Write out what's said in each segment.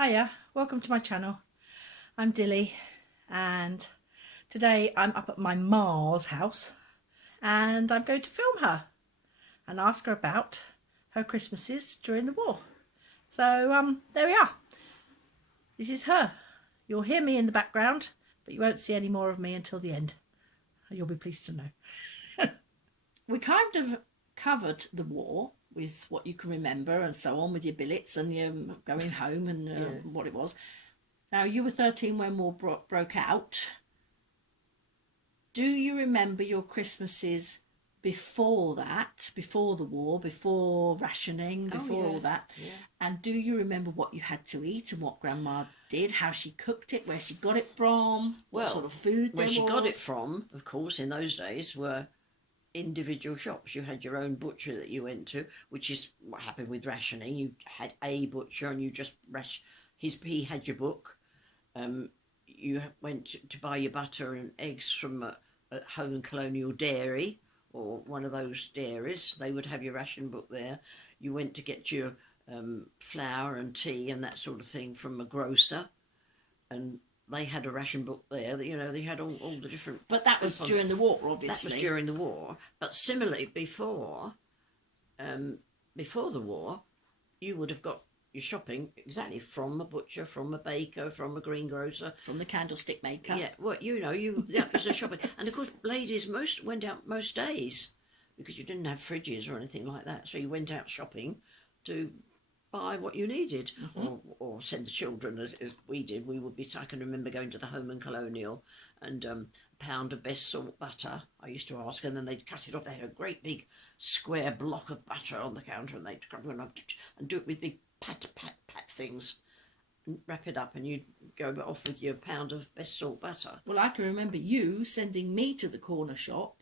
Hiya, welcome to my channel. I'm Dilly and today I'm up at my Ma's house and I'm going to film her and ask her about her Christmases during the war. So there we are. This is her. You'll hear me in the background, but you won't see any more of me until the end. You'll be pleased to know. We kind of covered the war with what you can remember and so on, with your billets and your going home and what it was. Now, you were 13 when war broke out. Do you remember your Christmases before that, before the war, before rationing, before all that? Yeah. And do you remember what you had to eat and what Grandma did, how she cooked it, where she got it from, what sort of food there was? Where she got it from, of course, in those days were individual shops. You had your own butcher that you went to, which is what happened with rationing. You had a butcher and you just he had your book. You went to buy your butter and eggs from a home and colonial dairy or one of those dairies. They would have your ration book there. You went to get your flour and tea and that sort of thing from a grocer, and they had a ration book there that, they had all the different... But that was during the war, obviously. That was during the war. But similarly, before the war, you would have got your shopping exactly from a butcher, from a baker, from a greengrocer. From the candlestick maker. Yeah, well, that was the shopping. And of course, ladies went out most days because you didn't have fridges or anything like that. So you went out shopping to buy what you needed, or send the children as we did. I can remember going to the home and colonial and a pound of best salt butter, I used to ask, and then they'd cut it off. They had a great big square block of butter on the counter, and they'd come and do it with big pat things and wrap it up, and you'd go off with your pound of best salt butter. Well, I can remember you sending me to the corner shop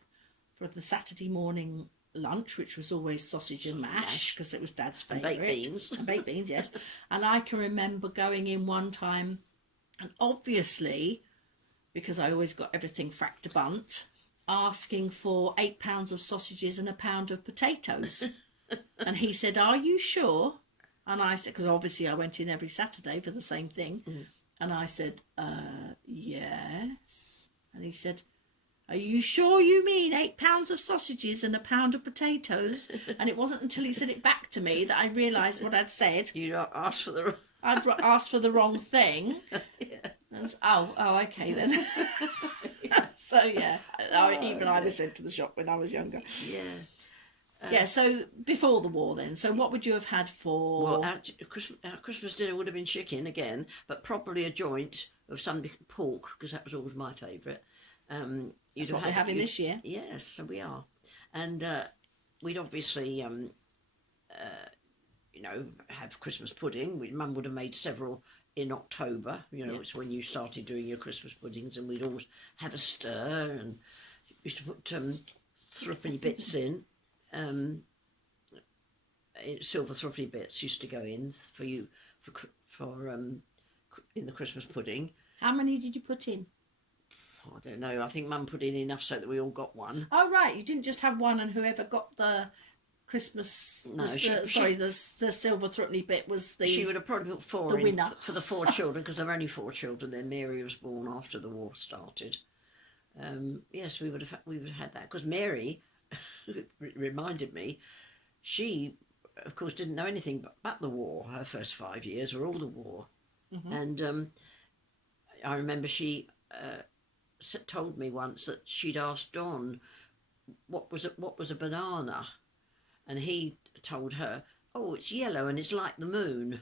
for the Saturday morning lunch, which was always sausage and mash, because it was Dad's favourite. And baked beans. And baked beans, yes. And I can remember going in one time, and obviously, because I always got everything fracked a bunt, asking for 8 pounds of sausages and a pound of potatoes. And he said, "Are you sure?" And I said, because obviously I went in every Saturday for the same thing. And I said, yes. And he said, "Are you sure you mean 8 pounds of sausages and a pound of potatoes?" And it wasn't until he said it back to me that I realised what I'd said. You asked for the... I'd asked for the wrong thing. Yeah. And okay then. So yeah, I was sent to the shop when I was younger. Yeah. So before the war then, so what would you have had for... Well, our Christmas dinner would have been chicken again, but probably a joint of some pork, because that was always my favourite. That's what we're having this year. Yes, so we are. And we'd obviously, have Christmas pudding. Mum would have made several in October. It's when you started doing your Christmas puddings, and we'd always have a stir and used to put threepenny bits in. Silver threepenny bits used to go in for in the Christmas pudding. How many did you put in? I don't know. I think Mum put in enough so that we all got one. Oh right, you didn't just have one, and whoever got the Christmas, the silver threepenny bit was the... She would have probably put four the in winner for the 4 children, because there were only 4 children then. Mary was born after the war started. Yes, we would have had that, because Mary reminded me, she of course didn't know anything but the war. Her first 5 years were all the war. And I remember she told me once that she'd asked Don what was a banana, and he told her, "Oh, it's yellow and it's like the moon."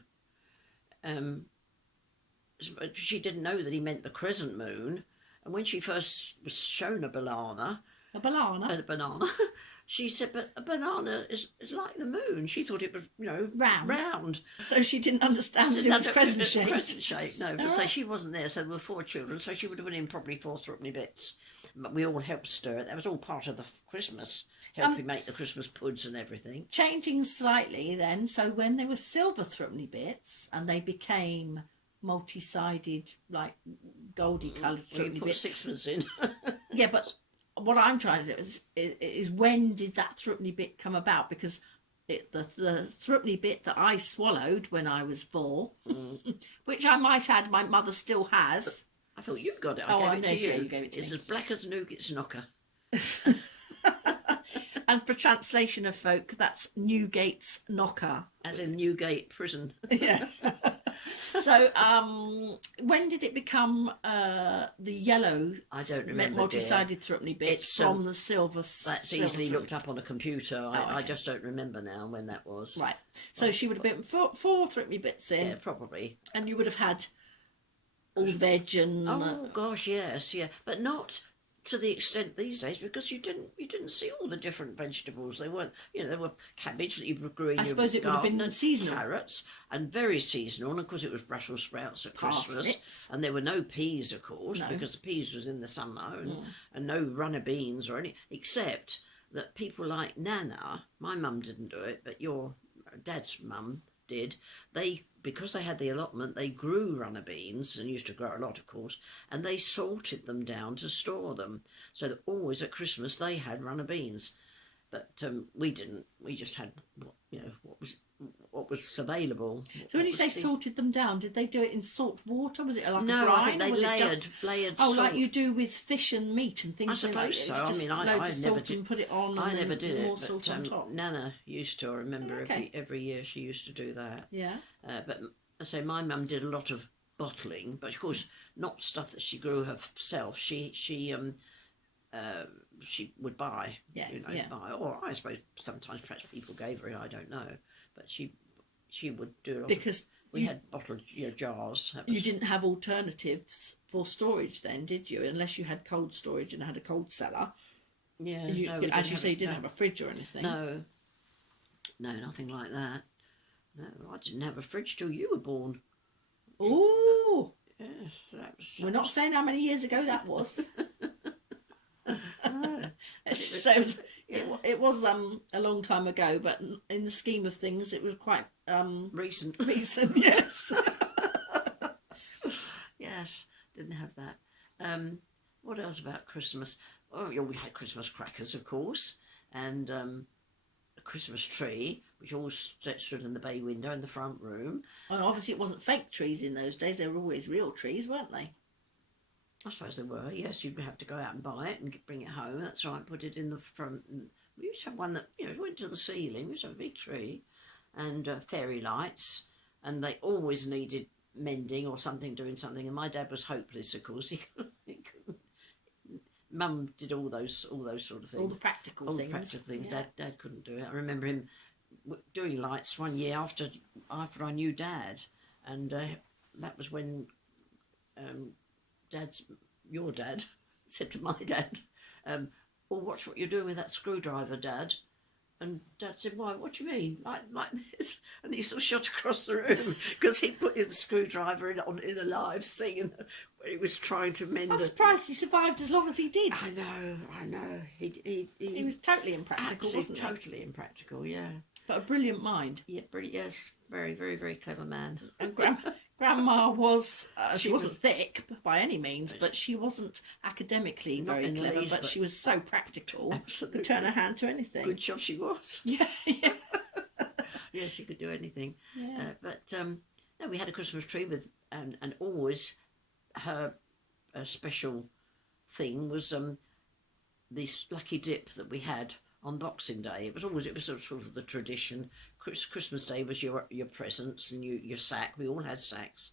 She didn't know that he meant the crescent moon, and when she first was shown a banana, she said, "But a banana is like the moon." She thought it was, round. So she didn't understand that it was crescent shaped. Crescent shape, no. But so she wasn't there, so there were 4 children, so she would have been in probably 4 threepenny bits. But we all helped stir it. That was all part of the Christmas, helping make the Christmas puds and everything. Changing slightly then, so when they were silver threepenny bits and they became multi-sided, like goldy coloured threepenny bits. Put 6pence in. Yeah, but what I'm trying to do is when did that threepenny bit come about? Because the threepenny bit that I swallowed when I was 4, which I might add my mother still has. I thought you got it. Oh, I I gave know, it to so you. you gave it to It's me. as black as Nougat's knocker. And for translation of folk, that's Newgate's knocker. As in Newgate Prison. Yeah. So, when did it become the yellow? I don't remember, multi-sided threepenny bit It's, from the silver. That's silver easily thread? looked up on a computer. Oh, I okay. just don't remember now when that was. Right. So she would have been four threepenny bits in, Yeah, probably. and you would have had all veg and. Oh gosh, yes, yeah, but not to the extent these days, because you didn't see all the different vegetables. They weren't, there were cabbage that you grew in I your suppose it would have garden, been and seasonal. carrots, and very seasonal. And of course, it was Brussels sprouts at Christmas, Parsnips. and there were no peas, of course, No. because the peas was in the summer, and no runner beans or any, except that people like Nana. My mum didn't do it, but your dad's mum did. Because they had the allotment, they grew runner beans, and used to grow a lot, of course, and they salted them down to store them, so that always at Christmas they had runner beans. But we didn't. We just had what was available. So when you say salted them down, did they do it in salt water? Was it like No, a brine? I think they or was it layered just, salt. like you do with fish and meat and things. I like that. suppose so. It's I just mean, I loads of never salt did. and put it on. I and never then did more it, salt on top. Nana used to. I remember Okay. every year she used to do that. Yeah. But I say my mum did a lot of bottling, but of course not stuff that she grew herself. She would buy. Yeah, buy, or I suppose sometimes perhaps people gave her it. I don't know, but she would do a lot. Because we had bottled jars. you didn't have alternatives for storage then, did you? Unless you had cold storage and had a cold cellar. Yeah, You, no, as you say, you didn't have a fridge or anything. No, nothing like that. No, I didn't have a fridge till you were born. Ooh, Yes, we're not saying how many years ago that was. So it was a long time ago, but in the scheme of things, it was quite recent. recent. Yes. Yes, didn't have that. What else about Christmas? Oh, yeah, we had Christmas crackers, of course, and a Christmas tree, which all stood in the bay window in the front room. And obviously, it wasn't fake trees in those days. They were always real trees, weren't they? I suppose they were. Yes, you'd have to go out and buy it and bring it home. That's right. Put it in the front. We used to have one that went to the ceiling. We used to have a big tree, and fairy lights, and they always needed mending or doing something. And my dad was hopeless, of course. He couldn't. Mum did all those sort of things. All the practical things. Yeah. Dad couldn't do it. I remember him doing lights one year after I knew Dad, and that was when your dad said to my dad, "Well, watch what you're doing with that screwdriver, Dad." And Dad said, "Why? What do you mean? Like this?" And he sort of shot across the room because he put his screwdriver in a live thing, and he was trying to mend. I'm surprised he survived as long as he did. I know. He was totally impractical, wasn't he? Totally impractical, yeah. But a brilliant mind. Yeah, yes, very, very, very clever man. And Grandma was, she wasn't thick by any means, but she wasn't academically very clever, but she was so practical. Absolutely. Could turn her hand to anything. Good job she was. Yeah. Yeah, she could do anything. Yeah. But no, we had a Christmas tree with, and always her special thing was this lucky dip that we had on Boxing Day. It was sort of the tradition. Christmas Day was your presents and your sack. We all had sacks.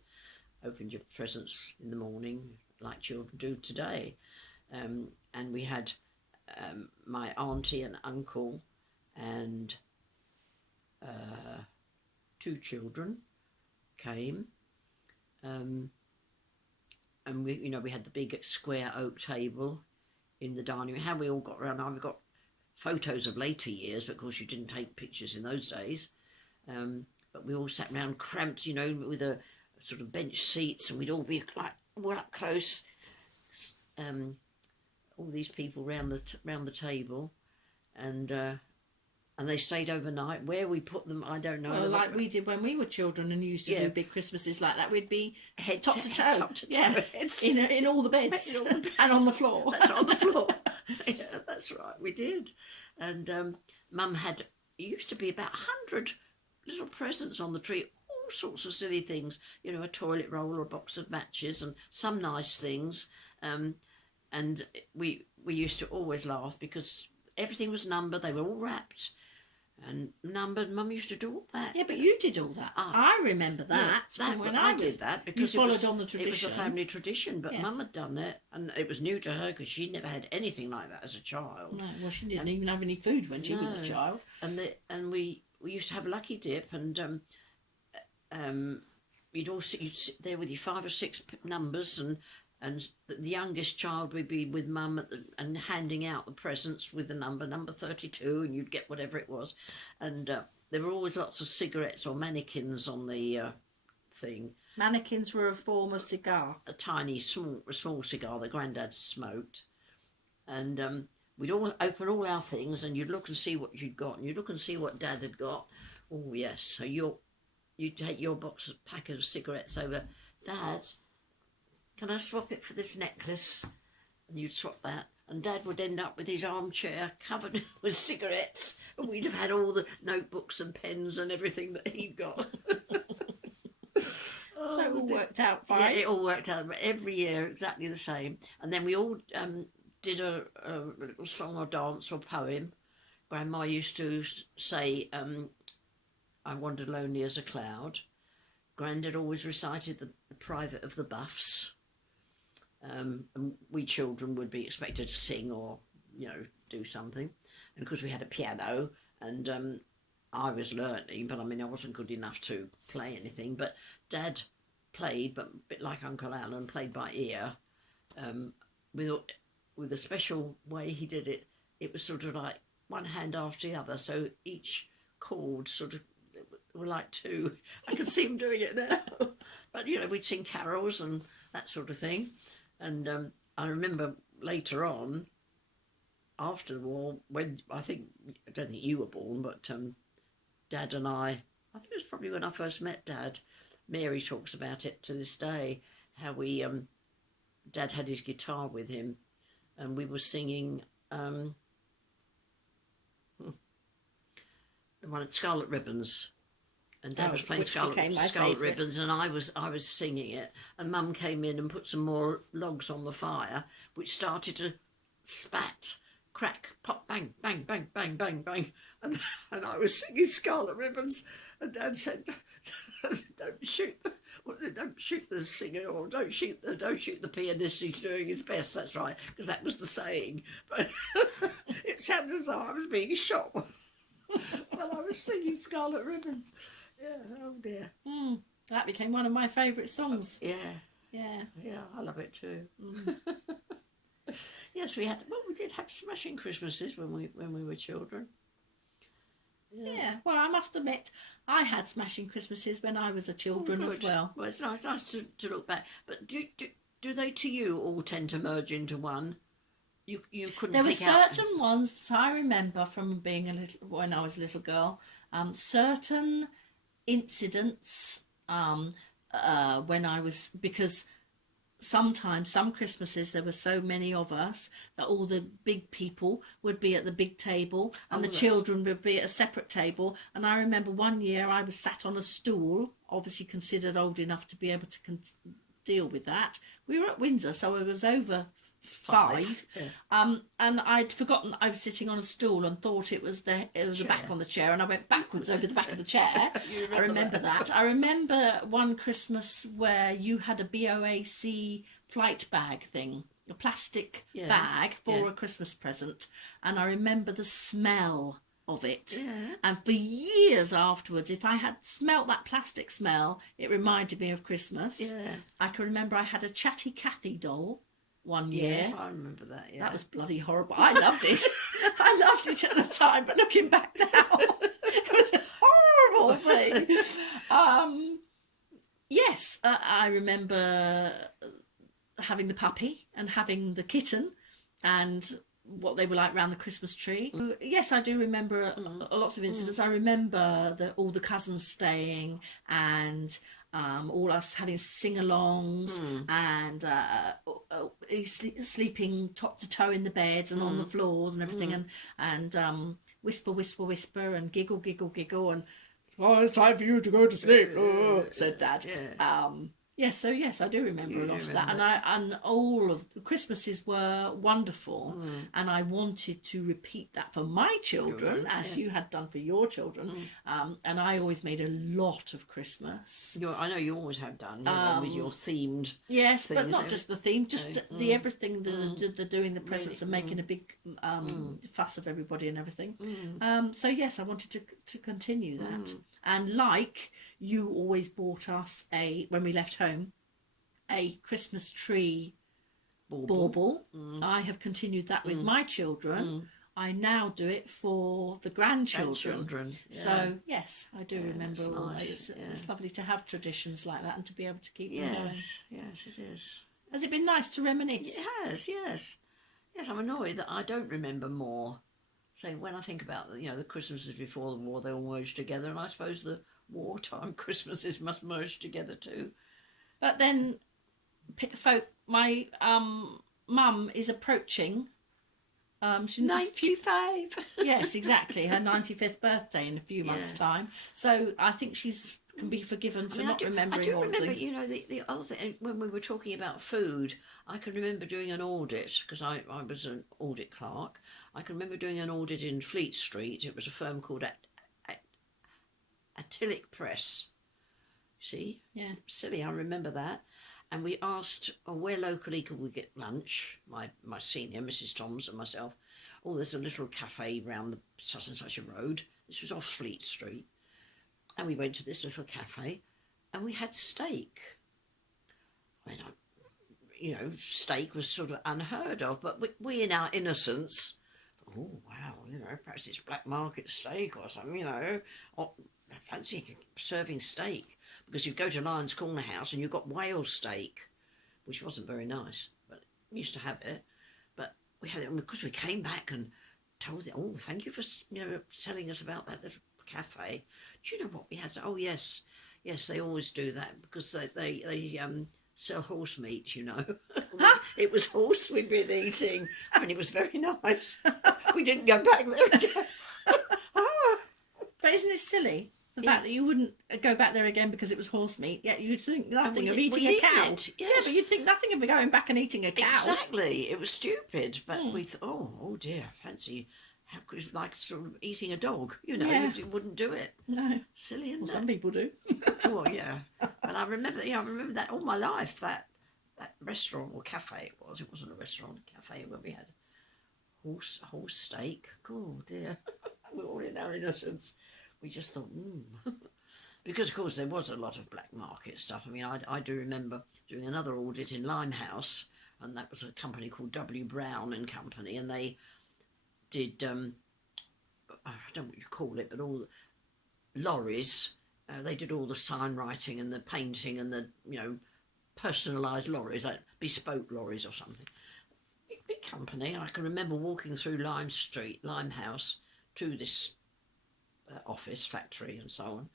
Opened your presents in the morning like children do today, and we had my auntie and uncle and 2 children came, and we had the big square oak table in the dining room. How we all got around, I've got photos of later years, but of course you didn't take pictures in those days. But we all sat round cramped, with a sort of bench seats, and we'd all be like all up close. All these people round the table, and they stayed overnight. Where we put them, I don't know. Well, like we did when we were children and used to do big Christmases like that. We'd be top to toe, in all the beds, and on the floor. That's right, on the floor. Yeah, that's right, we did. And Mum had it used to be about 100 little presents on the tree, all sorts of silly things, a toilet roll or a box of matches and some nice things. And we used to always laugh because everything was numbered, they were all wrapped and numbered. Mum used to do all that. Yeah, but you did all that. I remember that. Yeah, when I did that because you followed on the tradition. It was a family tradition, but Yes. Mum had done it, and it was new to her because she'd never had anything like that as a child. No, well, she didn't even have any food when she was a child. And we used to have lucky dip, and you'd sit there with your 5 or 6 numbers, and the youngest child would be with Mum and handing out the presents with the number 32, and you'd get whatever it was. And there were always lots of cigarettes or mannequins on the thing. Mannequins were a form of cigar. A tiny, small cigar that Grandad smoked. And we'd all open all our things, and you'd look and see what you'd got, and you'd look and see what Dad had got. Oh, yes. So you'd take your pack of cigarettes over. Dad, can I swap it for this necklace? And you'd swap that. And Dad would end up with his armchair covered with cigarettes, and we'd have had all the notebooks and pens and everything that he'd got. So it all worked out fine. Yeah, it all worked out. Every year, exactly the same. And then we all did a little song or dance or poem. Grandma used to say, I wandered lonely as a cloud. Grandad always recited the Private of the Buffs. And we children would be expected to sing or, do something. And of course we had a piano, and I was learning, but I wasn't good enough to play anything. But Dad played, but a bit like Uncle Alan, played by ear, with a special way he did it. It was sort of like one hand after the other, so each chord sort of were like two. I can see him doing it now. But we'd sing carols and that sort of thing. And I remember later on, after the war, when I don't think you were born, but Dad and I think it was probably when I first met Dad. Mary talks about it to this day, how we Dad had his guitar with him, and we were singing the one at Scarlet Ribbons. And Dad was playing Scarlet Ribbons, and I was singing it. And Mum came in and put some more logs on the fire, which started to spat, crack, pop, bang, bang, bang, bang, bang, bang. And I was singing Scarlet Ribbons, and Dad said, "Don't shoot the singer, or don't shoot the pianist. He's doing his best." That's right, because that was the saying. But it sounded as though I was being shot while I was singing Scarlet Ribbons. Yeah, oh dear. That became one of my favourite songs. Yeah, I love it too. Yes, we did have smashing Christmases when we were children. Yeah, well, I must admit, I had smashing Christmases when I was a children as well. Well, it's nice to look back. But do they to you all tend to merge into one? You couldn't. There were certain ones that I remember from being when I was a little girl. Certain incidents when I was, because sometimes some Christmases there were so many of us that all the big people would be at the big table and the children would be at a separate table. And I remember one year I was sat on a stool, obviously considered old enough to be able to deal with that. We were at Windsor, so I was over 5. Yeah. And I'd forgotten I was sitting on a stool and thought it was the back on the chair, and I went backwards over the back of the chair. I remember that. I remember one Christmas where you had a BOAC flight bag thing, a plastic bag for a Christmas present, and I remember the smell of it. Yeah. And for years afterwards, if I had smelt that plastic smell, it reminded me of Christmas. Yeah. I can remember I had a Chatty Cathy doll one year. Yes, I remember that. Yeah, that was bloody horrible. I loved it. I loved it at the time, but looking back now, it was a horrible thing. Yes, I remember having the puppy and having the kitten, and what they were like around the Christmas tree. Yes, I do remember lots of incidents. I remember all the cousins staying, and all us having sing-alongs, and sleeping top to toe in the beds and on the floors and everything, and whisper, whisper, whisper, and giggle, giggle, giggle, and oh, it's time for you to go to sleep, said Dad. Yeah. Yes, so yes, I do remember You a do lot of that, remember. and all of the Christmases were wonderful, and I wanted to repeat that for my children, as Yeah. you had done for your children, and I always made a lot of Christmas. I know you always have done, with your themed Yes, but things. not just the theme, just the everything, the doing the presents and making a big fuss of everybody and everything. So yes, I wanted to continue that. And like you always bought us when we left home, a Christmas tree bauble. I have continued that with my children. I now do it for the grandchildren. Yeah. So yes, I do remember it's all nice, that. It's lovely to have traditions like that and to be able to keep them going. Yes, it is. Has it been nice to reminisce? It has, yes. Yes, I'm annoyed that I don't remember more. So when I think about the Christmases before the war, they all merged together, and I suppose the wartime Christmases must merge together too. But then, my mum is approaching. She's 95. Yes, exactly. Her 95th birthday in a few months' time. So I think she's can be forgiven for not remembering I do all remember, things. the other thing, when we were talking about food, I can remember doing an audit, because I was an audit clerk. I can remember doing an audit in Fleet Street. It was a firm called Attilic Press. See? Yeah. Silly, I remember that. And we asked, where locally could we get lunch? My senior, Mrs. Toms, and myself. Oh, there's a little cafe round the such and such a road. This was off Fleet Street. And we went to this little cafe, and we had steak. I mean, steak was sort of unheard of, but we in our innocence, oh wow, perhaps it's black market steak or something, or I fancy serving steak, because you go to Lyons Corner House and you've got whale steak, which wasn't very nice, but we used to have it. But we had it, and because we came back and told them, oh, thank you for telling us about that little cafe. Do you know what we had? Oh yes, they always do that, because they sell horse meat. It was horse we'd been eating, and it was very nice. We didn't go back there again. But isn't it silly? The fact that you wouldn't go back there again because it was horse meat, yet you'd think nothing of eating a cow. Yeah, but you'd think nothing of going back and eating a cow. Exactly. It was stupid, but we thought, oh dear, fancy, how could it, like sort of eating a dog, you wouldn't do it. No. Silly, isn't Well, it? some people do. Well, yeah. And I remember that all my life, that restaurant or cafe it wasn't a restaurant, a cafe, where we had horse steak. Oh dear. We're all in our innocence. We just thought, because of course there was a lot of black market stuff. I mean, I do remember doing another audit in Limehouse, and that was a company called W. Brown and Company, and they did, I don't know what you call it, but all the lorries, they did all the sign writing and the painting and the, personalised lorries, like bespoke lorries or something. Big company. I can remember walking through Limehouse, to this office, factory and so on,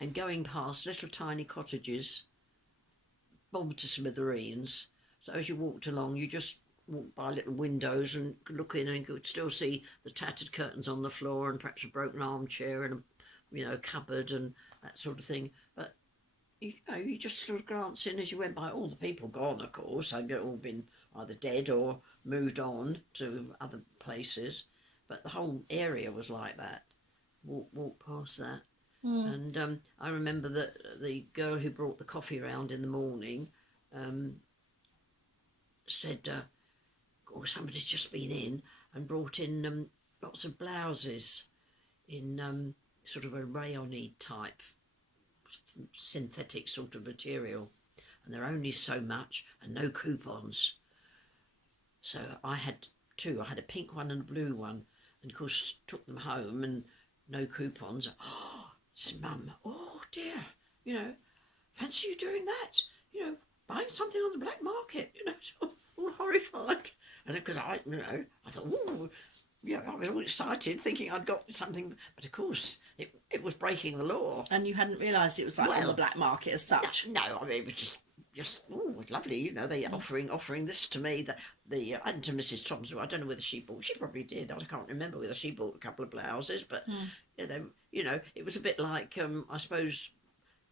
and going past little tiny cottages, bombed to smithereens. So as you walked along, you just walked by little windows and could look in, and you could still see the tattered curtains on the floor, and perhaps a broken armchair and a cupboard and that sort of thing. But you just sort of glance in as you went by. All the people gone, of course. They'd all been either dead or moved on to other places. But the whole area was like that. Walk past that. And I remember that the girl who brought the coffee around in the morning said, somebody's just been in and brought in lots of blouses in sort of a rayon-y type synthetic sort of material, and they're only so much and no coupons. So I had two. I had a pink one and a blue one, and of course took them home, and no coupons. Oh, said Mum, oh dear, fancy you doing that, buying something on the black market, all horrified. And because I thought, oh, I was all excited thinking I'd got something, but of course it was breaking the law. And you hadn't realised it was like on the black market as such. No, I mean, it was just just, oh, lovely, you know, they offering this to me, and to Mrs. Thompson. I don't know whether she probably did. I can't remember whether she bought a couple of blouses, but you know, it was a bit like I suppose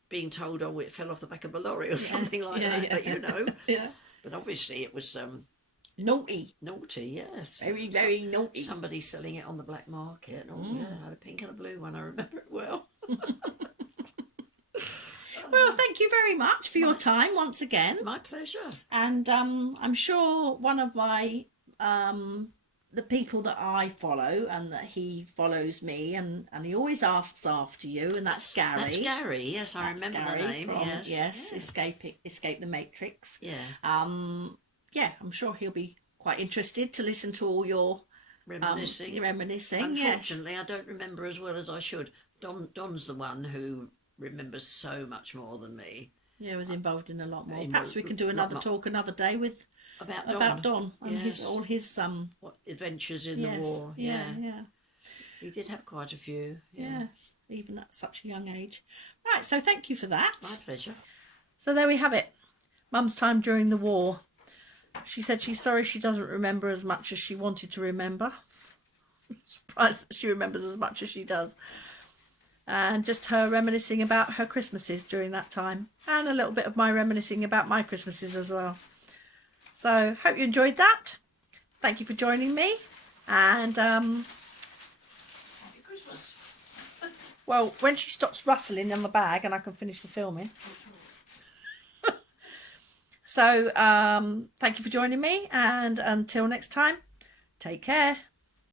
being told, oh, it fell off the back of a lorry or something like that. But you know, but obviously it was Naughty. naughty, yes, Very naughty. Somebody selling it on the black market. Oh yeah, I had a pink and a blue one. I remember it well. Well, thank you very much for your time once again. My pleasure. And I'm sure one of my the people that I follow and that he follows me, and he always asks after you, and that's Gary. That's Gary. Yes, I remember Gary the name. From, yes. Escape the Matrix. Yeah. Yeah, I'm sure he'll be quite interested to listen to all your reminiscing. Unfortunately, I don't remember as well as I should. Don's the one who remembers so much more than me. Yeah, was involved in a lot more. Perhaps we can do another talk another day with about Don and his what adventures in the war. Yeah. He did have quite a few. Yes, even at such a young age. Right, so thank you for that. My pleasure. So there we have it. Mum's time during the war. She said she's sorry she doesn't remember as much as she wanted to remember. Surprised that she remembers as much as she does. And just her reminiscing about her Christmases during that time. And a little bit of my reminiscing about my Christmases as well. So, hope you enjoyed that. Thank you for joining me. And, Happy Christmas. well, when she stops rustling on the bag and I can finish the filming. So, thank you for joining me. And until next time, take care.